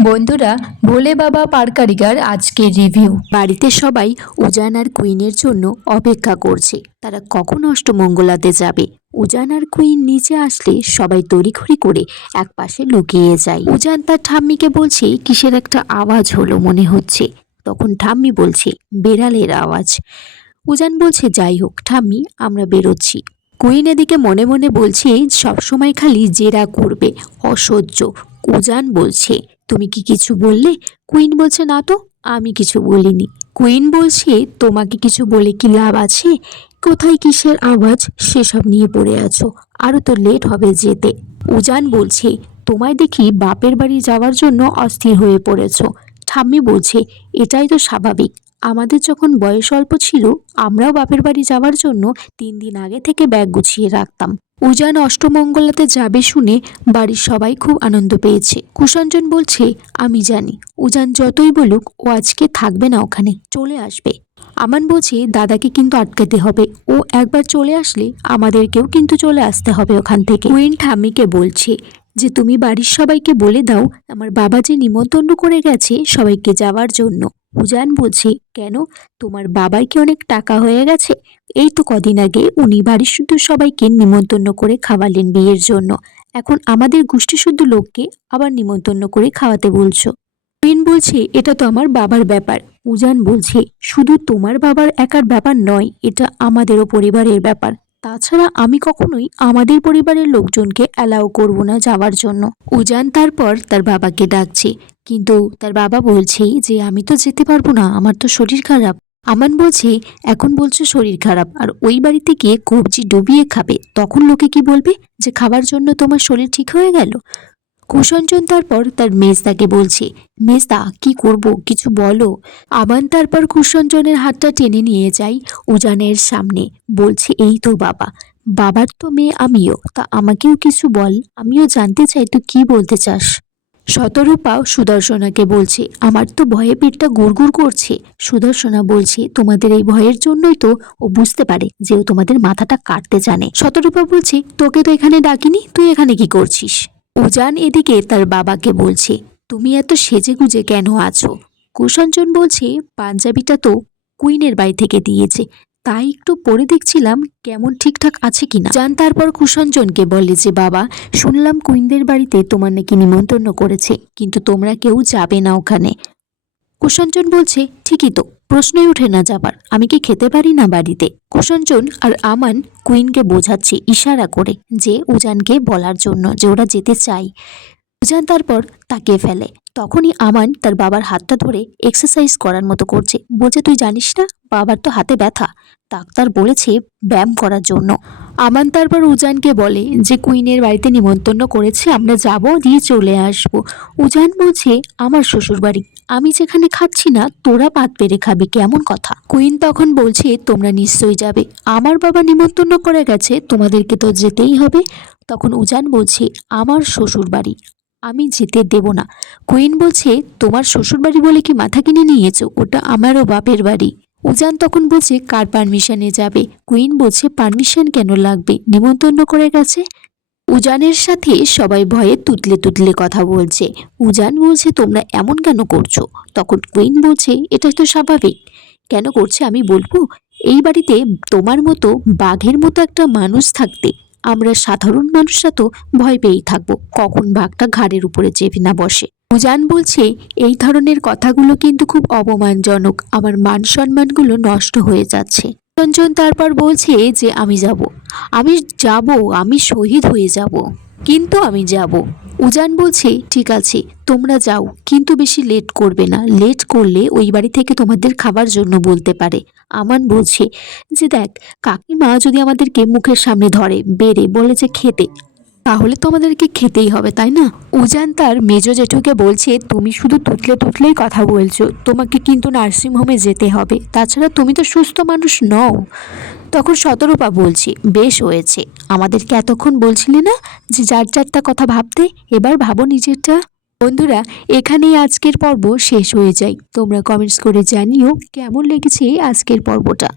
বন্ধুরা, ভোলে বাবা পারকারিকার আজকের রিভিউ। বাড়িতে সবাই উজান আর কুইনের জন্য অপেক্ষা করছে, তারা কখন অষ্টমঙ্গলাতে যাবে। উজান আর কুইন নিচে আসলে সবাই তড়িঘড়ি করে এক পাশে লুকিয়ে যায়। উজান তার ঠাম্মিকে বলছে কিসের একটা আওয়াজ হলো মনে হচ্ছে। তখন ঠাম্মি বলছে বেড়ালের আওয়াজ। উজান বলছে যাই হোক ঠাম্মি, আমরা বেরোচ্ছি। কুইন এদিকে মনে মনে বলছে সবসময় খালি জেরা করবে, অসহ্য। উজান বলছে তুমি কি কিছু বললে? কুইন বলছে না তো, আমি কিছু বলিনি। কুইন বলছে তোমাকে কিছু বলে কি লাভ আছে? কোথায় কিসের আওয়াজ সেসব নিয়ে পড়ে আছো, আরো তো লেট হবে যেতে। উজান বলছে তোমায় দেখি বাপের বাড়ি যাওয়ার জন্য অস্থির হয়ে পড়েছো। ঠাম্মি বলছে এটাই তো স্বাভাবিক, আমাদের যখন বয়স অল্প ছিল আমরাও বাপের বাড়ি যাওয়ার জন্য 3 দিন আগে থেকে ব্যাগ গুছিয়ে রাখতাম। উজান অষ্টমঙ্গলাতে যাবে শুনে বাড়ির সবাই খুব আনন্দ পেয়েছে। কুষাঞ্জন বলছে আমি জানি উজান যতই বলুক ও আজকে থাকবে না, ওখানে চলে আসবে। আমান বলছে দাদাকে কিন্তু আটকাতে হবে, ও একবার চলে আসলে আমাদেরকেও কিন্তু চলে আসতে হবে ওখান থেকে। কুইন ঠাম্মিকে বলছে যে তুমি বাড়ির সবাইকে বলে দাও আমার বাবা যে নিমন্ত্রণ করে গেছে সবাইকে যাওয়ার জন্য। উজান বলছে কেন, তোমার বাবার কি অনেক টাকা হয়ে গেছে? এই তো কদিন আগে উনি বাড়ির শুদ্ধ সবাইকে নিমন্ত্রণ করে খাওয়ালেন বিয়ের জন্য, এখন আমাদের গোষ্ঠী শুদ্ধ লোককে আবার নিমন্ত্রণ করে খাওয়াতে বলছো। কুইন বলছে এটা তো আমার বাবার ব্যাপার। উজান বলছে শুধু তোমার বাবার একার ব্যাপার নয়, এটা আমাদেরও পরিবারের ব্যাপার। তাছাড়া আমি কখনোই আমাদের পরিবারের লোকজনকে অ্যালাউ করব না যাওয়ার জন্য। উজান তারপর তার বাবাকে ডাকছে, কিন্তু তার বাবা বলছে যে আমি তো যেতে পারবো না, আমার তো শরীর খারাপ। আমান বলছে এখন বলছো শরীর খারাপ আর ওই বাড়িতে গিয়ে কবজি ডুবিয়ে খাবে, তখন লোকে কি বলবে যে খাবার জন্য তোমার শরীর ঠিক হয়ে গেল। কুষাঞ্জন তারপর তার মেজদাকে বলছে মেজদা কি করব কিছু বলো। আমান তারপর কুষাঞ্জনের হাতটা টেনে নিয়ে যায় উজানের সামনে, বলছে এই তো বাবা, বাবার তো মেয়ে আমিও, তা আমাকেও কিছু বল, আমিও জানতে চাই তুই কি বলতে চাস। শতরূপাও সুদর্শনাকে বলছে আমার তো ভয়ে পেটটা গুড়গুড় করছে। সুদর্শনা বলছে তোমাদের এই ভয়ের জন্যই তো ও বুঝতে পারে যে ও তোমাদের মাথাটা কাটতে জানে। শতরূপা বলছে তোকে তো এখানে ডাকিনি, তুই এখানে কি করছিস? উজান এদিকে তার বাবাকে বলছে তুমি এত সেজেগুজে কেন আছো? কুষাঞ্জন বলছে পাঞ্জাবিটা তো কুইনের বাড়ি থেকে দিয়েছে, তাই একটু পরে দেখছিলাম কেমন ঠিকঠাক আছে কিনা। জান তারপর কুষাঞ্জনকে বলে যে বাবা শুনলাম কুইনদের বাড়িতে তোমার নাকি নিমন্ত্রণ করেছে, কিন্তু তোমরা কেউ যাবে না ওখানে। কুষাঞ্জন বলছে ঠিকই তো, প্রশ্নই ওঠে না যাবার, আমি কি খেতে পারি না বাড়িতে? কুষাঞ্জন আর আমান কুইনকে বোঝাচ্ছে ইশারা করে যে উজানকে বলার জন্য যে ওরা যেতে চায়। উজান তারপর তাকিয়ে ফেলে, তখনই আমান তার বাবার হাতটা ধরে এক্সারসাইজ করার মতো করছে, বলছে তুই জানিস না বাবার তো হাতে ব্যথা, ডাক্তার বলেছে ব্যায়াম করার জন্য। আমান তারপর উজানকে বলে যে কুইনের বাড়িতে নিমন্ত্রণ করেছে, আমরা যাব দিয়ে চলে আসব। উজান বলছে আমার শ্বশুর বাড়ি, আমি যেখানে খাচ্ছি না তোরা ভাত পেরে খাবি, কেমন কথা? কুইন তখন বলছে তোমরা নিশ্চয়ই যাবে, আমার বাবা নিমন্ত্রণ করে গেছে, তোমাদেরকে তো যেতেই হবে। তখন উজান বলছে আমার শ্বশুর বাড়ি, আমি যেতে দেব না। কুইন বলছে তোমার শ্বশুর বাড়ি বলে কি মাথা কিনে নিয়েছো, ওটা আমারও বাপের বাড়ি। উজান তখন বলছে কার পারমিশনে যাবে? কুইন বলছে পারমিশন কেন লাগবে, নিমন্ত্রণ করে গেছে। উজানের সাথে সবাই ভয়ে তুতলে তুতলে কথা বলছে। উজান বলছে তোমরা এমন কেন করছো? তখন কুইন বলছে এটা তো স্বাভাবিক। কেন করছে আমি বলবো, এই বাড়িতে তোমার মতো বাঘের মতো একটা মানুষ থাকতে আমরা সাধারণ মানুষরা তো ভয় পেয়েই থাকবো, কখন বাঘটা ঘাড়ের উপরে চেপে না বসে। উজান বলছে এই ধরনের কথাগুলো কিন্তু খুব অপমানজনক, আমার মান সম্মানগুলো নষ্ট হয়ে যাচ্ছে। রঞ্জন তারপর বলছে যে আমি যাব, আমি শহীদ হয়ে যাব, কিন্তু আমি যাব। উজান বলছে ঠিক আছে তোমরা যাও, কিন্তু বেশি লেট করবে না, লেট করলে ওই বাড়ি থেকে তোমাদের খাবার জন্য বলতে পারে। আমান বলছে যে দেখ কাকিমা যদি আমাদেরকে মুখের সামনে ধরে বেড়ে বলে যে খেতে, তাহলে তো আমাদেরকে খেতেই হবে তাই না? উজান তার মেজ জেঠুকে বলছে তুমি শুধু তুতলে তুতলেই কথা বলছো, তোমাকে কিন্তু নার্সিংহোমে যেতে হবে, তাছাড়া তুমি তো সুস্থ মানুষ নও। তখন শতরূপা বলছে বেশ হয়েছে, আমাদেরকে এতক্ষণ বলছিলে না যে যার যারটা কথা ভাবতে, এবার ভাবো নিজেরটা। বন্ধুরা, এখানেই আজকের পর্ব শেষ হয়ে যায়, তোমরা কমেন্টস করে জানিও কেমন লেগেছে আজকের পর্বটা।